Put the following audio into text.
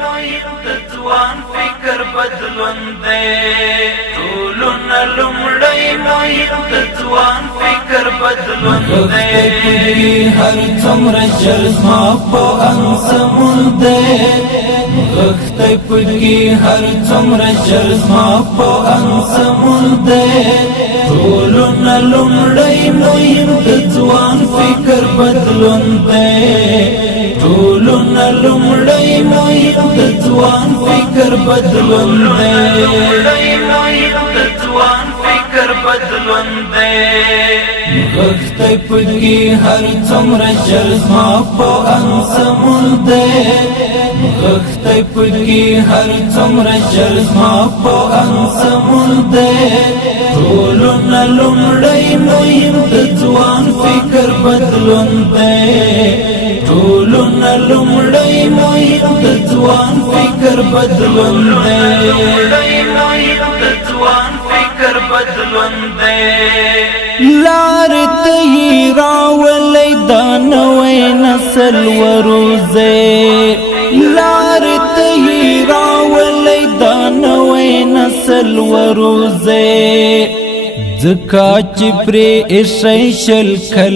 مهم د ځوان فکر بدلون دی ټولونه لومړی مهم د ځوان فکر بدلون دی هر څومره جذبه په انسمون دی غختی پکی هر څومره جذبه په انسمون دی ټولونه لومړی مهم د ځوان فکر بدلون دی ټولونه لومړی مهم د ځوان فکر بدلون دی بدلون دی غختی پکی هر څومره جذبه په انسمون دی غختی پکی هر څومره جذبه په انسمون دی ټولونه لومړی مهم د ځوان فکر بدلون دی ټولونه لومړی مهم د ځوان فکر بدلون دی بدلون دی لار ته راولې د نوې نسل وروزه لار ته راولې د نوې نسل وروزه ځکه چې پرې شل کله